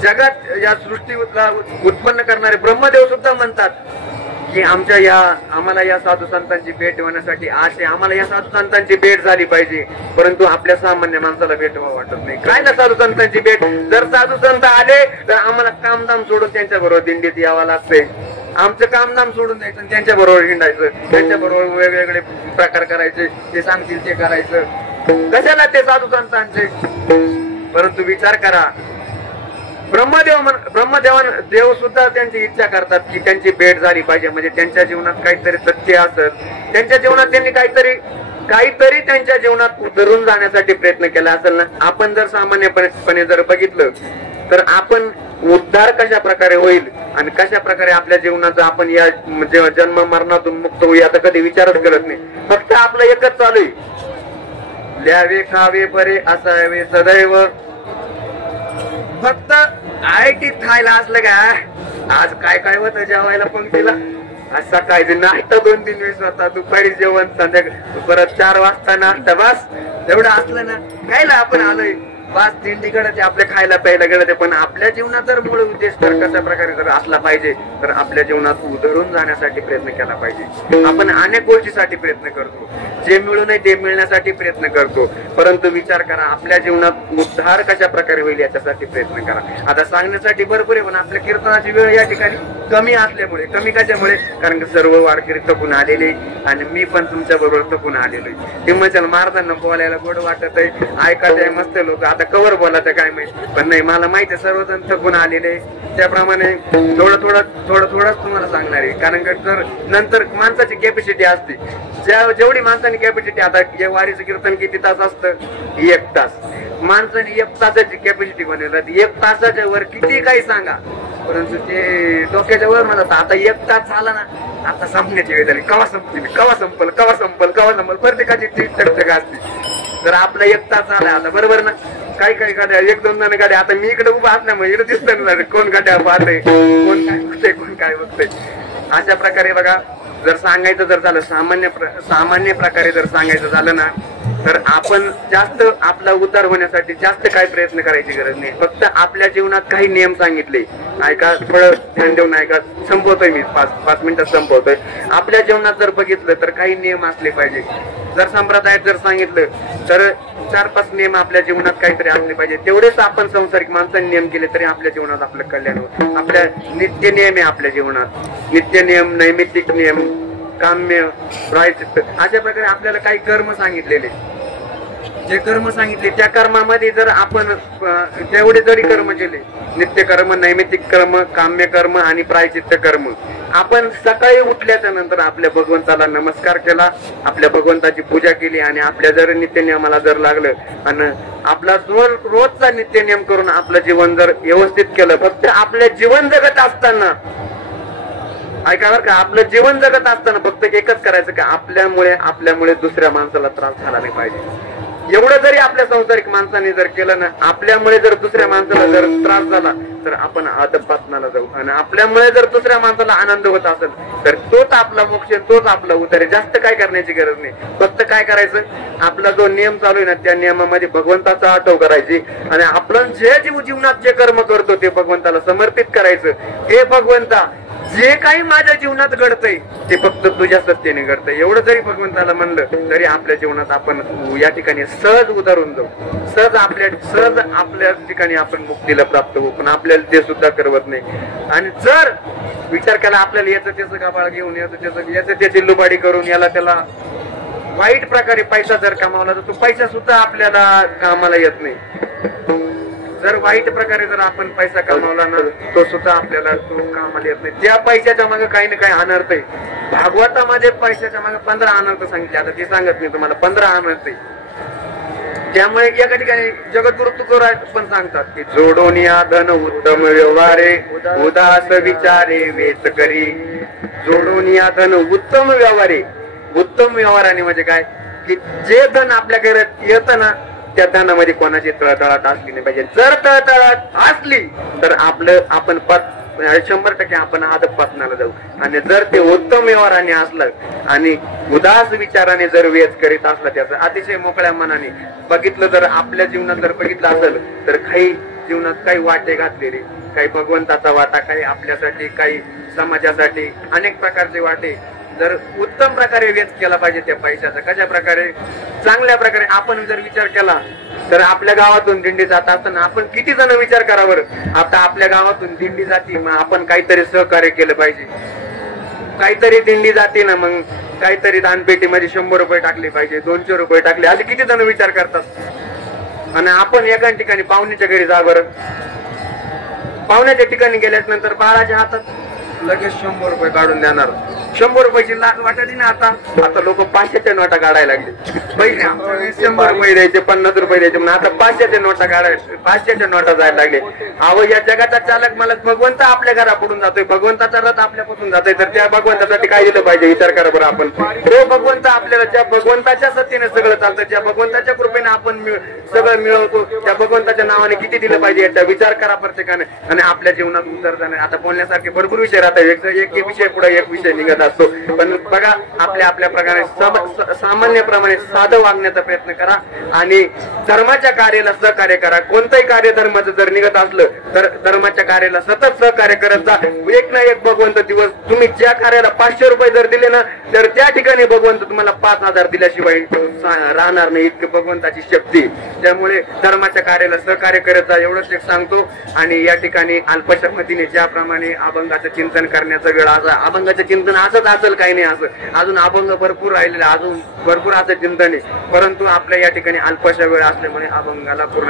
जगात या सृष्टीला उत्पन्न करणारे ब्रह्मदेव सुद्धा म्हणतात की आम्हाला या साधू संतांची भेट होण्यासाठी आशे आम्हाला या साधू संतांची भेट झाली पाहिजे, परंतु आपल्या सामान्य माणसाला भेट व्हावं वाटत नाही. काय ना साधू संतांची भेट, जर साधू संत आले तर आम्हाला कामधाम सोडून त्यांच्या बरोबर दिंडीत यावं लागतंय. आमचं कामधाम सोडून द्यायचं, त्यांच्या बरोबर हिंडायचं, त्यांच्या बरोबर वेगवेगळे प्रकार करायचे, ते सांगतील ते करायचं. कशाला ते साधू संतांचे? परंतु विचार करा, ब्रह्मदेव सुद्धा त्यांची इच्छा करतात की त्यांची भेट झाली पाहिजे, म्हणजे त्यांच्या जीवनात काहीतरी तथ्य असेल, त्यांच्या जीवनात त्यांनी काहीतरी त्यांच्या जीवनात उतरून जाण्यासाठी प्रयत्न केला असेल ना. आपण जर सामान्यपणे जर बघितलं तर आपण उद्धार कशा प्रकारे होईल आणि कशा प्रकारे आपल्या जीवनाचा आपण या जन्म मरणातून मुक्त होईल याचा कधी विचारच करत नाही. फक्त आपलं एकच चालू आहे, ल्यावे खावे बरे असावे सदैव. फक्त आयटीत खायला असलं का, आज काय काय होतं जेवायला पंक्तीला, आज सकाळी नाश्ता 2-3 वेळेस होता, दुपारी जेवण, संध्याकाळी परत 4 वाजता नाश्ता, बस एवढं असलं ना. कायला आपण आलोय, पाच दिंडीकडे ते आपल्या खायला प्यायला गेलं ते, पण आपल्या जीवनात जर मूळ उद्देश तर कशा प्रकारे जर असला पाहिजे तर आपल्या जीवनात उधळून जाण्यासाठी प्रयत्न केला पाहिजे. आपण अनेक गोष्टीसाठी प्रयत्न करतो, जे मिळू नये ते मिळण्यासाठी प्रयत्न करतो, परंतु विचार करा आपल्या जीवनात उद्धार कशा प्रकारे होईल याच्यासाठी प्रयत्न करा. आता सांगण्यासाठी भरपूर आहे, पण आपल्या कीर्तनाची वेळ या ठिकाणी कमी असल्यामुळे, कमी कशामुळे, कारण की सर्व वारकरी थकून आलेले आणि मी पण तुमच्या बरोबर थकून आलेलो आहे. ते म्हणजे महाराजांना बोलायला गोड वाटत आहे, ऐकायचं आहे मस्त लोक, आता कवर बोलायचं काय माहिती, पण नाही मला माहिती आहे सर्वजण थकून आलेले. त्याप्रमाणे थोडं थोडंच तुम्हाला सांगणार आहे, कारण की तर नंतर माणसाची कॅपॅसिटी असते, जेवढी माणसाची कॅपॅसिटी, आता या वारीचं कीर्तन किती तास असतं, 1 तास. माणसाने 1 तासाची कॅपॅसिटी बनवली, 1 तासाच्या वर किती काही सांगा, परंतु ते डोक्याच्या वर म्हणतात आता 1 तास झाला ना, आता संपण्याची वेळ झाली, कवा संपतील, कवा संपल, कवा संपल, कवा संपल, प्रत्येकाची चर्चा असते. जर आपला 1 तास झाला आता बरोबर ना, काही गाड्या 1-2 जण गाड्या, आता मी इकडे उभा असल्यामुळे इकडे दिसत ना कोण गाड्या पाहते, कोण काय बघते, कोण काय बघते. अशा प्रकारे बघा, जर सांगायचं जर झालं सामान्य प्रकारे जर सांगायचं झालं ना, तर आपण जास्त आपला उद्धार होण्यासाठी जास्त काही प्रयत्न करायची गरज नाही. फक्त आपल्या जीवनात काही नियम सांगितले, ऐका थोडं ध्यान देऊन ऐका, संपवतोय मी 5 मिनिटात संपवतोय. आपल्या जीवनात जर बघितलं तर काही नियम असले पाहिजे. जर संप्रदायात जर सांगितलं तर 4-5 नियम आपल्या जीवनात काहीतरी असले पाहिजे. तेवढेच आपण संसारिक माणसांनी नियम केले तरी आपल्या जीवनात आपलं कल्याण होतं. आपल्या नित्य नियम आहे आपल्या जीवनात, नित्य नियम, नैमित्तिक नियम, काम्य, प्रायश्चित्त, अशा प्रकारे आपल्याला काही कर्म सांगितलेले. जे कर्म सांगितले त्या कर्मामध्ये जर आपण तेवढे जरी कर्म केले, नित्य कर्म, नैमित्तिक कर्म, काम्य कर्म आणि प्रायश्चित्त कर्म, आपण सकाळी उठल्याच्या नंतर आपल्या भगवंताला नमस्कार केला, आपल्या भगवंताची पूजा केली आणि आपल्या जर नित्य नियमाला जर लागलं आणि आपला रोजचा नित्य नियम करून आपलं जीवन जर व्यवस्थित केलं, फक्त आपलं जीवन जगत असताना, ऐका बरं का, आपलं जीवन जगत असताना फक्त एकच करायचं का आपल्यामुळे दुसऱ्या माणसाला त्रास झाला नाही पाहिजे. एवढं जरी आपल्या संसारिक माणसाने जर केलं ना, आपल्यामुळे जर दुसऱ्या माणसाला जर त्रास झाला तर आपण अधःपतनाला जाऊ, आणि आपल्यामुळे जर दुसऱ्या माणसाला आनंद होत असेल तर तोच आपला मोक्ष, तोच आपला उद्धार. जास्त काय करण्याची गरज नाही, फक्त काय करायचं, आपला जो नियम चालू आहे ना त्या नियमामध्ये भगवंताचा आठव करायची आणि आपण जे जीवनात जे कर्म करतो ते भगवंताला समर्पित करायचं. हे भगवंता, जे काही माझ्या जीवनात घडतंय ते फक्त तुझ्या सत्तेने घडतंय, एवढं जरी भगवंताला म्हणलं तरी आपल्या जीवनात आपण या ठिकाणी सहज उतरून जाऊ, सहज आपल्या ठिकाणी आपण मुक्तीला प्राप्त होऊ. पण आपल्याला ते सुद्धा करवत नाही. आणि जर विचार केला आपल्याला याचं त्याचं गाभाळ घेऊन याचं त्याची लुबाडी करून याला त्याला वाईट प्रकारे पैसा जर कमावला तर तो पैसा सुद्धा आपल्याला कामाला येत नाही. जर वाईट प्रकारे जर आपण पैसा कमावला ना तो सुद्धा आपल्याला कामाला येत नाही. त्या पैशाच्या मागे काही ना काही अनर्थ आहे. भागवतामध्ये पैशाच्या मागे 15 अनर्थ सांगितले, आता ते सांगत नाही तुम्हाला, 15 अनर्थ आहे. त्यामुळे एका ठिकाणी जगद्गुरु तुकोराय पण सांगतात की जोडून या धन उत्तम व्यवहारे, उदास विचारे वेच करी. जोडून या धन उत्तम व्यवहारे, उत्तम व्यवहाराने म्हणजे काय की जे धन आपल्या घरात येतं ना त्या धनामध्ये कोणाची तळतळाट असली नाही पाहिजे. जर तळतळाट असली तर आपण 100% आपण अधःपतनाला जाऊ. आणि जर ते उत्तम व्यवहाराने असलं आणि उदास विचाराने जर वेच करीत असला, त्याचं अतिशय मोकळ्या मनाने बघितलं, जर आपल्या जीवनात जर बघितलं असेल तर काही जीवनात काही वाटे घातलेले, काही भगवंताचा वाटा, काही आपल्यासाठी, काही समाजासाठी, अनेक प्रकारचे वाटे जर उत्तम प्रकारे व्यस्त केला पाहिजे त्या पैशाचा. कशा प्रकारे? चांगल्या प्रकारे. आपण जर विचार केला तर आपल्या गावातून दिंडी जात असताना आपण किती जण विचार करा बरं, आता आपल्या गावातून दिंडी जाते मग आपण काहीतरी सहकार्य केलं पाहिजे. काहीतरी दिंडी जाते ना मग काहीतरी दानपेटीमध्ये 100 रुपये टाकले पाहिजे, 200 रुपये टाकले, असे किती जण विचार करतात. आणि आपण एका ठिकाणी पाहुण्याच्या घरी जा बरं, पाहुण्याच्या ठिकाणी गेल्याच नंतर बाळाच्या हातात लगेच 100 रुपये काढून देणार. 100 रुपयाची लाट वाटली ना आता लोक 500च्या नोटा काढायला लागले. पहिले 100 रुपये द्यायचे, 50 रुपये द्यायचे, म्हणून आता 500च्या नोटा काढायचे, 500च्या नोटा जायला लागले. अहो या जगाचा चालक मला भगवंत आपल्या घराकडून जातोय, भगवंताचा रथ आपल्यापासून जातोय, तर त्या भगवंतासाठी काय दिलं पाहिजे विचार करा बरं. आपण तो भगवंत आपल्याला, ज्या भगवंताच्या सत्तेने सगळं चालतं, ज्या भगवंताच्या कृपेने आपण सगळं मिळवतो, त्या भगवंताच्या नावाने किती दिलं पाहिजे याचा विचार करा प्रत्येकाने. आणि आपल्या जीवनात उतर जाणे. आता बोलण्यासारखे भरपूर विषय राहतात, एक विषय पुढे एक विषय निघत आनंद असतो. पण बघा आपल्या आपल्या प्रकारे सामान्यप्रमाणे साधं वागण्याचा प्रयत्न करा आणि धर्माच्या कार्याला सहकार्य करा. कोणतंही कार्य धर्माचं जर निघत असलं तर धर्माच्या कार्याला सतत सहकार्य करत जा. एक ना एक भगवंत दिवस तुम्ही ज्या कार्याला 500 रुपये जर दिले ना तर त्या ठिकाणी भगवंत तुम्हाला 5000 दिल्याशिवाय राहणार नाही, इतकी भगवंताची शक्ती. त्यामुळे धर्माच्या कार्याला सहकार्य करत जा एवढंच एक सांगतो. आणि या ठिकाणी अल्पशा मतीने ज्याप्रमाणे अभंगाचं चिंतन करण्याचा वेळ अभंगाचं चिंतन असंच असेल काही नाही, असं अजून अभंग भरपूर राहिलेले, अजून भरपूर असं चिंतन आहे. परंतु आपल्या या ठिकाणी अल्पशा वेळ असल्यामुळे अभंगाला पूर्ण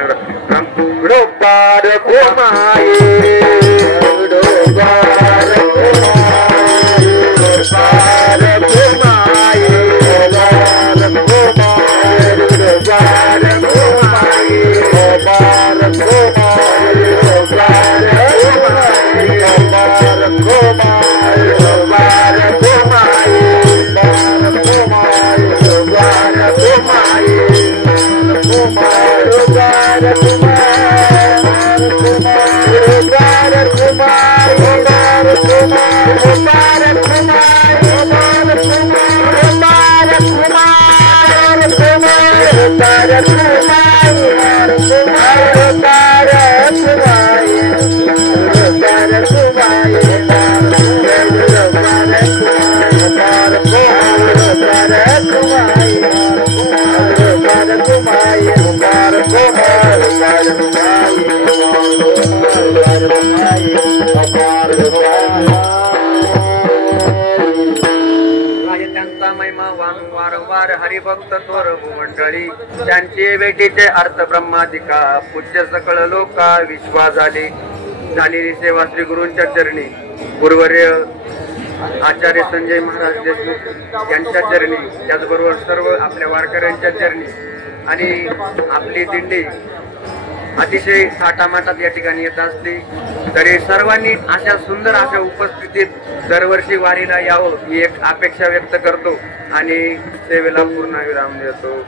वारंवार हरिभक्त थोर मंडळी त्यांचे भेटीचे अर्थ ब्रह्मादिका पूज्य सकळ लोका विश्वास झालेली सेवा श्री गुरूंच्या चरणी गुरुवर्य आचार्य संजय महाराज देशमुख यांच्या चरणी, त्याचबरोबर सर्व आपल्या वारकऱ्यांच्या चरणी. आणि आपली दिंडी अतिशय थाटामाटात या ठिकाणी येत असते तरी सर्वांनी अशा सुंदर अशा उपस्थितीत दरवर्षी वारीला यावं ही एक अपेक्षा व्यक्त करतो आणि सेवेला पूर्ण विराम देतो.